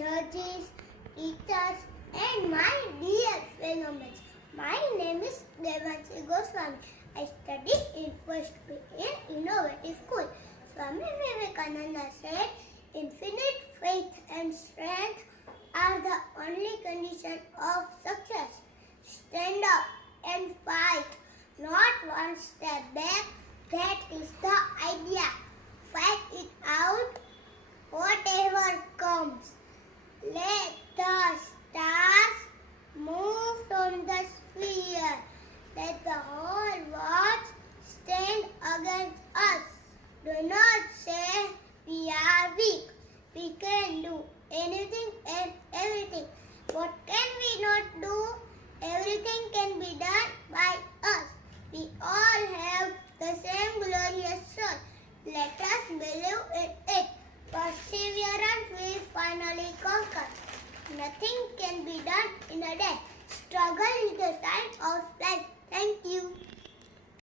judges, teachers, and my dear fellow mates. My name is Devanshi Goswami. I study in first BA in Innovative School. Swami Vivekananda said, "Infinite faith and strength are the only condition of success. Stand up and fight, not one step back. That is the idea. Fight it out, whatever comes. Let the stars move from the sphere. Let the whole world stand against us. Do not say we are weak. We can do anything and everything. What can we not do? Everything can be done by us. We all have the same glorious soul. Let us believe in it. Perseverance will finally conquer. Nothing can be done in a day. Struggle is the sign of